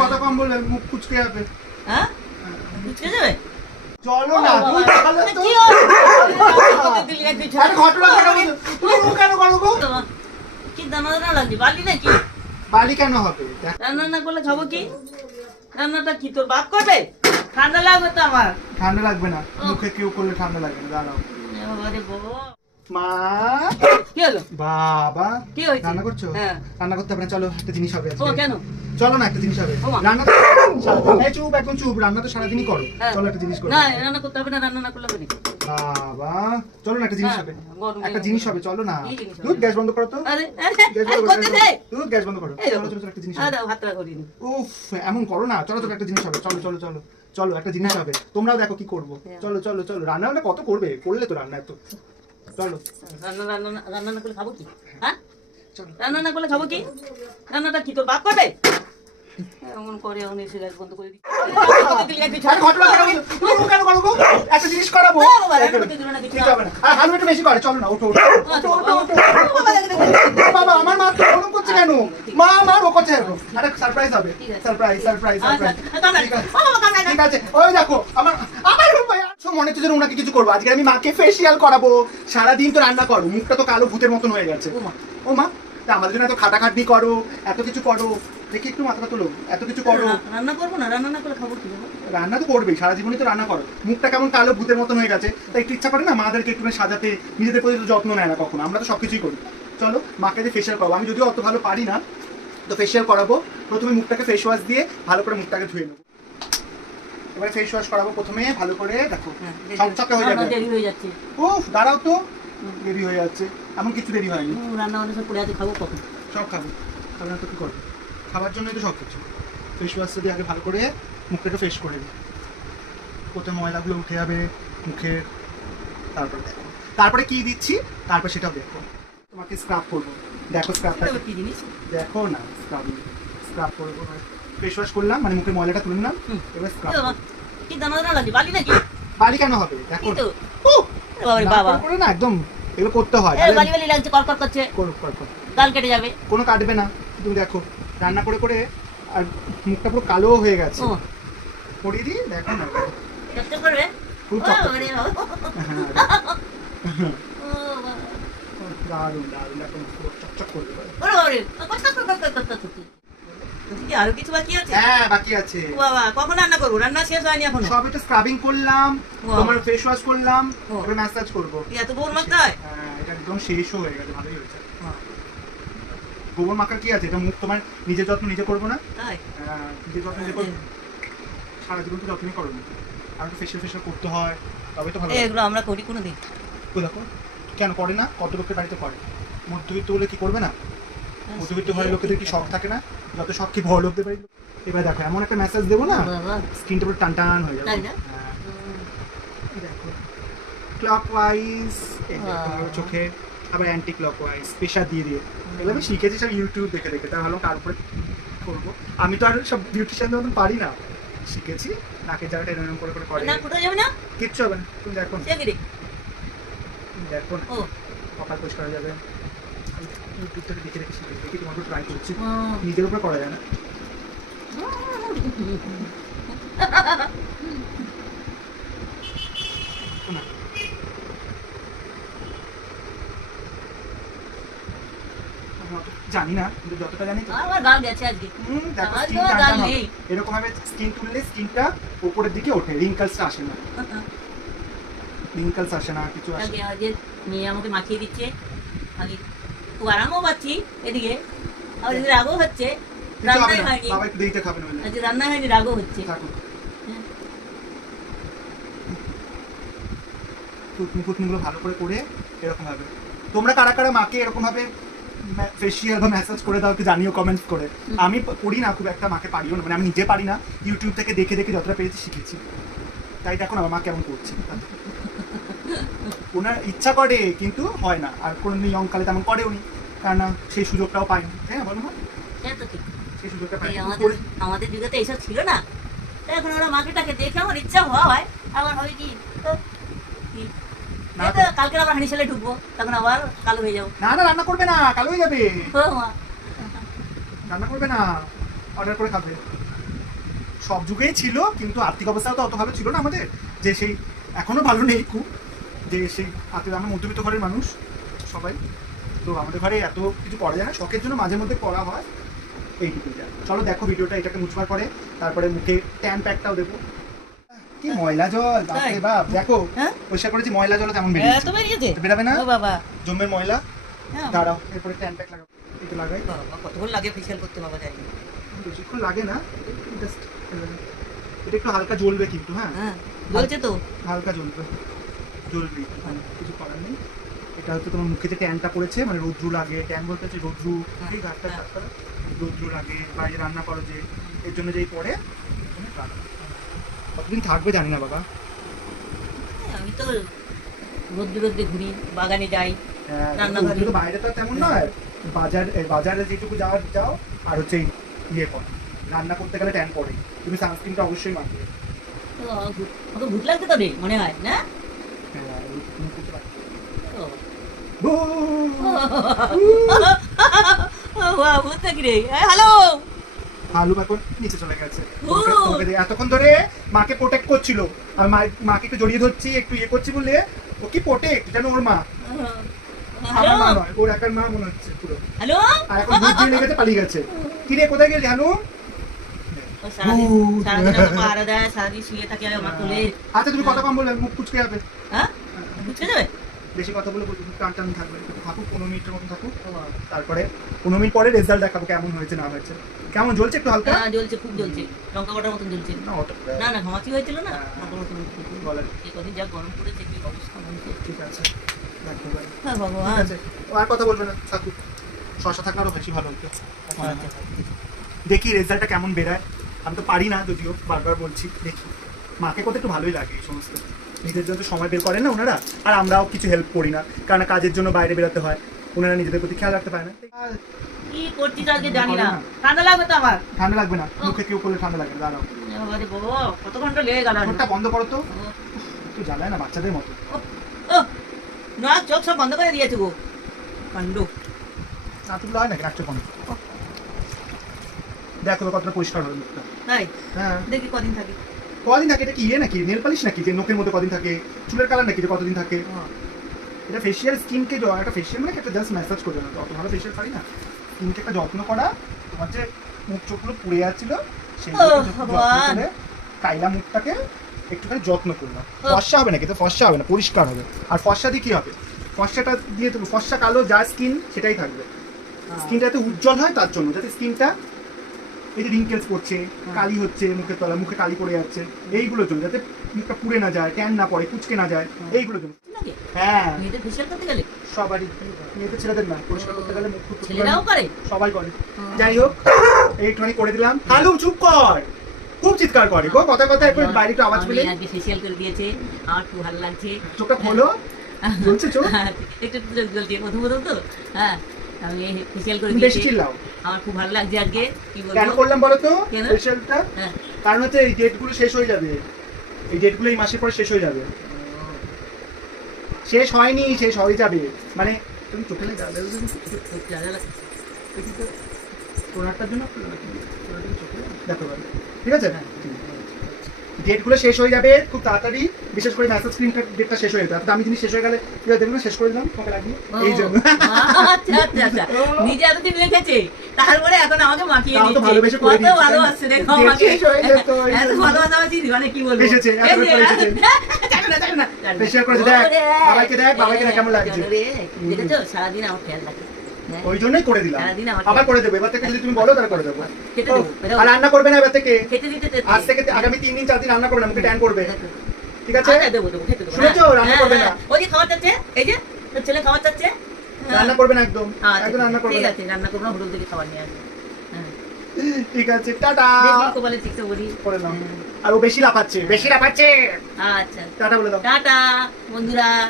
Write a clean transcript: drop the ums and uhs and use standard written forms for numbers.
কথা কম বললে মুখ কুচকে যাবে। হ্যাঁ বুঝতে যাবে চলো না তুমি তাহলে তো কি হবে দিলি এক দুই আরে ঘটনা কেন বলছো? তুমি মুখ কেন করো গো? কি দানা দানা লাগছে বালি নাকি বালি কেন হবে? রান্না না করলে খাবো কি রান্নাটা কি তোর বাপ করবে ঠান্ডা লাগবে তো আমার ঠান্ডা লাগবে না, মুখে কেউ করলে ঠান্ডা লাগবে না। দাঁড়াও বাবা রে বাবা মা। কি হলো বাবা কি হয়েছে? রান্না করছো? হ্যাঁ। রান্না করতে হবে না, চলো একটা জিনিস হবে ও আজকে। কেন চলো না একটা জিনিস হবে। ও মা। রান্না তো এই চুপ এখন চুপ, রান্না তো সারাদিনই করো। হ্যাঁ। চলো একটা জিনিস করো। না রান্না করতে হবে না রান্না না করলে হবে না বাবা চলো না একটা জিনিস হ্যাঁ, হবে। গরমে একটা জিনিস হবে, চলো না। কি জিনিস হবে? তুই গ্যাস বন্ধ করো তো। আরে গ্যাস আরে বন্ধ করতে দে তুই গ্যাস বন্ধ করো। এই চলো দেখো। চলো চলো একটা জিনিস আরে হবে। ভাতটা করিনি উফ এমন করো না, চলো চলো একটা জিনিস হবে। চলো চলো চলো চলো একটা জিনিস হবে, তোমরাও দেখো কি করবো। হ্যাঁ। চলো চলো চলো রান্না হলে কত করবে, করলে তো রান্না এত। চলো রান্না না করলে খাবো কি হ্যাঁ চলো। রান্না না করলে খাবো কি রান্নাটা কি তোর বাপ করবে এমন করে এখন এসে গ্যাস বন্ধ করে দিই আরে ঘটনা কেন বলছো? তুমি মুখ কেন করো গো? একটা জিনিস করাবো। ও বাবা, রান্না করতে দিবে না কিছু। ঠিক হবে না। আর হালুয়া একটু বেশি করে, চলো না ওঠো ওঠো ওঠো ওঠো ওঠো। বাবা আমার মা তো ওরকম করছে কেন? মা মা ও করছে এরকম। আরে সারপ্রাইজ হবে, সারপ্রাইজ সারপ্রাইজ সারপ্রাইজ। ঠিক আছে ওই দেখো আমার আমার মনে হচ্ছে যেন ওনাকে কিছু করবো। আজকে আমি মাকে ফেসিয়াল করাবো। সারাদিন তো রান্না করো, মুখটা তো কালো ভূতের মতন হয়ে গেছে। ও মা তা আমাদের জন্য এত খাটাখাটনি করো, এত কিছু করো, দেখি একটু মাথাটা তোলো, এত কিছু করো। রান্না করবো না রান্না না করে খাবো কি বাবা? রান্না তো করবেই, সারা জীবনই তো রান্না করো। মুখটা কেমন কালো ভূতের মতন হয়ে গেছে, তাই একটু ইচ্ছা করে না মাদেরকে একটু সাজাতে। নিজেদের প্রতি তো যত্ন নেয় না কখনো, আমরা তো সবকিছুই করি। চলো মাকে যে ফেসিয়াল করবো, আমি যদিও অত ভালো পারি না, তো ফেসিয়াল করাবো। প্রথমে মুখটাকে ফেস ওয়াশ দিয়ে ভালো করে মুখটাকে ধুয়ে নেবো। এবারে ফেস ওয়াশ করাবো প্রথমে ভালো করে, দেখো চকচকে হয়ে যাবে। দেরি হয়ে যাচ্ছে উফ দাঁড়াও তো, দেরি হয়ে যাচ্ছে। এমন কিছু দেরি হয়নি, রান্না বান্না সব পড়ে আছে খাবো কখন সব খাবো। খাবে না তো কি করবো, খাবার জন্যই তো সব কিছু। ফেস ওয়াশ দিয়ে আগে ভালো করে মুখটাকে ফ্রেশ করে দিই, প্রথমে ময়লাগুলো উঠে যাবে মুখের। তারপরে দেখো তারপরে কি দিচ্ছি, তারপর সেটাও দেখো। তোমাকে স্ক্রাব করবো, দেখো স্ক্রাবটা কি জিনিস দেখো না। স্ক্রাব করবো, ফেস ওয়াশ করলাম মানে মুখের ময়লাটা তুলে নিলাম। এবার স্ক্রাব কি দানা দানা লাগছে বালি নাকি বালি কেন হবে দেখো। কি তো উহ, বাবা রে বাবা করে না একদম এগুলো করতে হয়। এ বালি বালি লাগছে কর কর করছে করো করো করো। গাল কেটে যাবে কোনো কাটবে না, তুমি দেখো রান্না করে করে আর মুখটা পুরো কালো হয়ে গেছে। ও করিয়ে দিই দেখো না, কষ্ট করবে খুব ও বাবা রে বাবা। হ্যাঁ ও বাবা। দারুণ দারুণ এখন পুরো চকচক করবে। ওরে বাবা রে কষ্ট কর কর কর কর কর কি আরো কিছু বাকি আছে হ্যাঁ বাকি আছে। ও বাবা কখন রান্না করবো রান্না শেষ হয়নি এখনো সব একটু স্ক্রাবিং করলাম, Wow. তোমার ফেস ওয়াশ করলাম, Wow. এবার ম্যাসাজ করবো। কি এত বোর মারতে হয় হ্যাঁ এটা একদম শেষও হয়ে গেছে, ভালোই হয়েছে। গোবর মাখার কি আছে, এটা মুখ তোমার নিজের যত্ন নিজে করবো না। তাই নিজের যত্ন নিজে করবো, সারা জীবন তো যত্নই করো না। আর একটু ফেসিয়াল করতে হয়, তবে তো ভালো লাগে। এগুলো আমরা করি কোনো দিন ও দেখো কেন করে না, কত লোকের বাড়িতে করে। মধ্যবিত্ত বলে কি করবে না? মধ্যবিত্ত ঘরের লোকেদের কি শখ থাকে না? যত শখ কি বড় লোকদের বাড়ি। এবার দেখো এমন একটা মেসেজ দেবো না, বাবা স্ক্রিনটা পুরো টান টান হয়ে যাবে। তাই না? হ্যাঁ, দেখো ক্লকওয়াইজ চোখে, আবার অ্যান্টি ক্লকওয়াইজ প্রেশার দিয়ে দিয়ে। এগুলো আমি শিখেছি সব ইউটিউব দেখে দেখে, তাই ভালো কার উপরে করবো। আমি তো আর সব বিউটিশিয়ানদের মতন পারি না, শিখেছি নাকে জায়গাটা এরকম করে করে করে। না কোথায় যাবে না কিচ্ছু হবে না, তুমি দেখো না, সে কি রে তুমি দেখো না, ও কপাল পরিষ্কার হয়ে যাবে। ইউটিউব থেকে দেখে দেখে শিখে দেখি, তোমাকে ট্রাই করছি, ও। নিজের উপরে করা যায় না। না। আমি অত জানি না, কিন্তু যতটা জানি আমার গাল গেছে আজকে দেখো আমার স্কিন তো টান গাল টান হবে। নেই এরকম ভাবে স্কিন তুললে স্কিনটা উপরের দিকে ওঠে, রিঙ্কলসটা আসে না, রিঙ্কলস আসে না, কিছু আসে আজকে না। আজকে মেয়ে আমাকে মাখিয়ে দিচ্ছে আগে খুব আরামও পাচ্ছি এদিকে আবার এদিকে রাগও হচ্ছে কিছু হবে রান্নাই না, হয়নি বাবা একটু দেরিতে খাবে না বলে। আজকে রান্না হয়নি রাগও হচ্ছে থাকুন হ্যাঁ। ফুটনিগুলো ভালো করে করে এরকম ভাবে। তোমরা কারা কারা মাকে এরকম ভাবে ফেসিয়াল বা ম্যাসাজ করে দাও একটু জানিও কমেন্টস করে। আমি করি না খুব একটা, মাকে পারিও না, মানে আমি নিজে পারি না, ইউটিউব থেকে দেখে দেখে যতটা পেরেছি শিখেছি। তাই দেখো না আমার মা কেমন করছে। ওনার ইচ্ছা করে কিন্তু হয় না, আর কোনো ইয়ংকালে তেমন করেও নি, কারণ সেই সুযোগটাও পাইনি। হ্যাঁ বলো না, সে তো ঠিক সেই সুযোগটা এই পাইনি। আমাদের যুগে তো এইসব ছিল না এখন ওরা মাকেটাকে দেখে আমার ইচ্ছা হয় আমার হবে কি তো কি? না এই তো কালকে আবার হাঁড়ি সালে ঢুকবো তখন আবার কালো হয়ে যাবো না না রান্না করবে না, কালো হয়ে যাবে। ও মা রান্না করবে না, অর্ডার করে খাবে। সব যুগেই ছিল, কিন্তু আর্থিক অবস্থাও তো অত ভালো ছিল না আমাদের, যে সেই এখনো ভালো নেই খুব, যে সেই আমরা মধ্যবিত্ত ঘরের মানুষ সবাই, তো আমাদের ঘরে এত কিছু করা যায় না, শখের জন্য মাঝে মধ্যে করা হয় এইটুকুই। চলো দেখো ভিডিওটা, এটাকে মুছবার পরে তারপরে মুখে ট্যান প্যাকটাও দেবো। কি ময়লা জল, বাপরে বাপ, দেখো পরিষ্কার করেছি, ময়লা জল তেমন বেরিয়েছে, বেরাবে না বাবা জমের ময়লা। দাঁড়াও, এরপরে ট্যান প্যাক লাগাবো, একটু লাগাই। কতক্ষণ লাগে ফেসিয়াল করতে বাবা জানি? বেশিক্ষণ লাগে না, জাস্ট এটা একটু হালকা জ্বলবে কিন্তু, হ্যাঁ জ্বলছে তো, হালকা জ্বলবে, জ্বলবে, কিছু করার নেই। এটা হচ্ছে তোমার মুখে যে ট্যানটা পড়েছে, মানে রৌদ্রু লাগে, ট্যান বলতে হচ্ছে রৌদ্রু, এই ঘাটটা রৌদ্রু লাগে, বাইরে রান্না করো যে, এর জন্য যেই পড়ে। কতদিন থাকবে জানি না বাবা। আমি তো রোদ্দুর রোদ্দে ঘুরি, বাগানে যাই, রান্নাঘরে তো বাইরে তো তেমন নয়, বাজারে যেটুকু যাও আর হচ্ছে ইয়ে করো, রান্না করতে গেলে ট্যান পড়ে, তুমি সানস্ক্রিনটা অবশ্যই মাখবে। তো ভূত লাগছে তো রে মনে হয় না? ভূত নাকি রে? হ্যালো, আলু এখন নিচে চলে গেছে, এতক্ষণ ধরে মাকে প্রোটেক্ট করছিল, আর মাকে একটু জড়িয়ে ধরছি, একটু ইয়ে করছি বলে ও কি প্রোটেক্ট, জানো ওর মা, আমার মা নয়, ওর একার মা মনে হচ্ছে পুরো। হ্যালো, আর এখন ভূত জড়িয়ে গেছে, পালিয়ে গেছে। কি রে, কোথায় গেলি হানু? সারাদিন শুয়ে থাকে আমার কোলে। আচ্ছা তুমি কথা কম বলবে, মুখ কুচকে যাবে। হ্যাঁ বুঝতে যাবে, বেশি কথা বলে টান টান থাকবে, থাকুক 15 মিনিটের মতন থাকুক, তারপরে 15 মিনিট পরে রেজাল্ট দেখাবো কেমন হয়েছে না হয়েছে। কেমন জ্বলছে একটু হালকা? হ্যাঁ জ্বলছে, খুব জ্বলছে, লঙ্কা কাটার মতন জ্বলছে। না না ঘামাচি হয়েছিল না, এই কদিন যা গরম পড়েছে, কি অবস্থা হয়েছে। ঠিক আছে, হ্যাঁ ভগবান, আর কথা বলবে না, থাকুক, শশা থাকলে আরো বেশি ভালো হতো। দেখি রেজাল্টটা কেমন বেরায়, আমি তো পারি না যদিও, বারবার বলছি, দেখি। মাকে করতে একটু ভালোই লাগে এই সমস্ত, নিজের জন্য সময় বের করেন না ওনারা, আর আমরাও কিছু হেল্প করি না, কারণ কাজের জন্য বাইরে বেরোতে হয়, ওনারা নিজেদের প্রতি খেয়াল রাখতে পারে না। কি করছিস আজকে জানি না, ঠান্ডা লাগবে তো আমার। ঠান্ডা লাগবে না, মুখে কেউ করলে ঠান্ডা লাগবে, দাঁড়াও। কত ঘন্টা লেগে গেল, ঠোঁটটা বন্ধ করো তো, একটু জ্বালায় না বাচ্চাদের মতো। না চোখ সব বন্ধ করে দিয়েছে গো, কাণ্ড। না তুলে হয় নাকি রাখছো বন্ধ, দেখো তো কতটা পরিষ্কার হবে মুখটা। তাই? হ্যাঁ দেখি কদিন থাকে। কদিন থাকে, এটা কি ইয়ে নাকি, নেল পালিশ নাকি, যে নখের মধ্যে কদিন থাকে, চুলের কালার নাকি যে কতদিন থাকে? এটা ফেশিয়াল, স্কিনকে একটা ফেশিয়াল মানে একটা জাস্ট ম্যাসাজ করে না, অত ভালো ফেশিয়াল পারি না। স্কিনকে একটা যত্ন করা, তোমার যে মুখ চোখগুলো পুড়ে যাচ্ছিল সেইগুলো যত্ন করে কাইলা মুখটাকে একটুখানি যত্ন করলাম। ফর্সা হবে না কিন্তু, ফর্সা হবে না, পরিষ্কার হবে। আর ফর্সা দিয়ে কি হবে, ফর্সাটা দিয়ে তুমি ফর্সা কালো যা স্কিন সেটাই থাকবে। স্কিনটা যাতে উজ্জ্বল হয় তার জন্য, যাতে স্কিনটা এই যে রিঙ্কেলস পড়ছে, কালি হচ্ছে মুখের তলা, মুখে কালি পড়ে যাচ্ছে, এইগুলোর জন্য, যাতে মুখটা পুড়ে না যায়, ট্যান না পড়ে, কুচকে না যায়, এইগুলোর জন্য। হ্যাঁ মেয়েদের ফেসিয়াল করতে গেলে সবারই, মেয়েদের ছেলেদের না, পরিষ্কার করতে গেলে মুখ ছেলেরাও করে, সবাই করে। যাই হোক এইটুখানি করে দিলাম। হালু চুপ কর, খুব চিৎকার করে গো, কথা কথা একটু বাইরে একটু আওয়াজ পেলে। আজকে ফেসিয়াল করে দিয়েছে, আমার খুব ভালো লাগছে। চোখটা খোলো, জ্বলছে চোখ, একটু চোখ জ্বলছে, প্রথম প্রথম তো। হ্যাঁ আমি ফেসিয়াল করে বেশি দিয়েছি, চিল্লাও। আমার খুব ভালো লাগছে আজকে। কি বলবো, কেন করলাম বলো তো কেন? ফেশিয়ালটা? কারণ হচ্ছে এই ডেটগুলো শেষ হয়ে যাবে, এই ডেটগুলো এই মাসের পরে শেষ হয়ে যাবে। শেষ হয়নি, শেষ হয়ে যাবে, মানে তুমি চোখে লেগে যাবে টোনারটার জন্য দেখো, ঠিক আছে? ডেটগুলো শেষ হয়ে যাবে খুব তাড়াতাড়ি, বিশেষ করে ম্যাসাজ ক্রিমটা ডেটটা শেষ হয়ে যাবে, দামি জিনিস শেষ হয়ে গেলে কি হয় দেখুন, শেষ করে দিলাম তোমাকে লাগিয়ে, এই জন্য। আচ্ছা আচ্ছা আচ্ছা, নিজে এতদিন লিখেছে, তারপরে এখন আমাকে মাখিয়ে তাও তো দিচ্ছে, ভালোবেসে করে কত দিয়েছে, ভালোবাসছে দেখো আমাকে, শেষ হয়ে যেত, এত ভালোবাসা আছে, মানে কি বলবো, এসেছে, এত করে এসেছে। ফেশিয়াল করেছে, দেখ বাবাইকে, দেখ বাবাইকে দেখ কেমন লাগছে, দেখেছো সারাদিন আমার খেয়াল রাখে, ওই জন্যই করে দিলাম। সারাদিন আমার আবার করে দেবো, এবার থেকে যদি তুমি বলো তাহলে করে দেবো। খেতে দেবো, আর রান্না করবে না এবার থেকে, খেতে দিতে আজ থেকে আগামী 3 দিন 4 দিন রান্না করবে না, মুখে ট্যান করবে, ঠিক আছে? আচ্ছা দেবো দেবো, খেতে দেবো। শুনেছো, রান্না করবে না। ওই যে খাবার চাচ্ছে, এই যে তোর ছেলে খাবার চাচ্ছে, রান্না করবে না একদম, আচ্ছা, একদম রান্না করবে ঠিক না, আছে, রান্না করবো না, হোটেল থেকে খাবার নিয়ে আসবো। ঠিক আছে, টাটা। দেখি কোপালে ঠিকটা বলি, করে নাও। আর ও বেশি লাফাচ্ছে, বেশি লাফাচ্ছে, আচ্ছা টাটা বলে দাও। টাটা বন্ধুরা।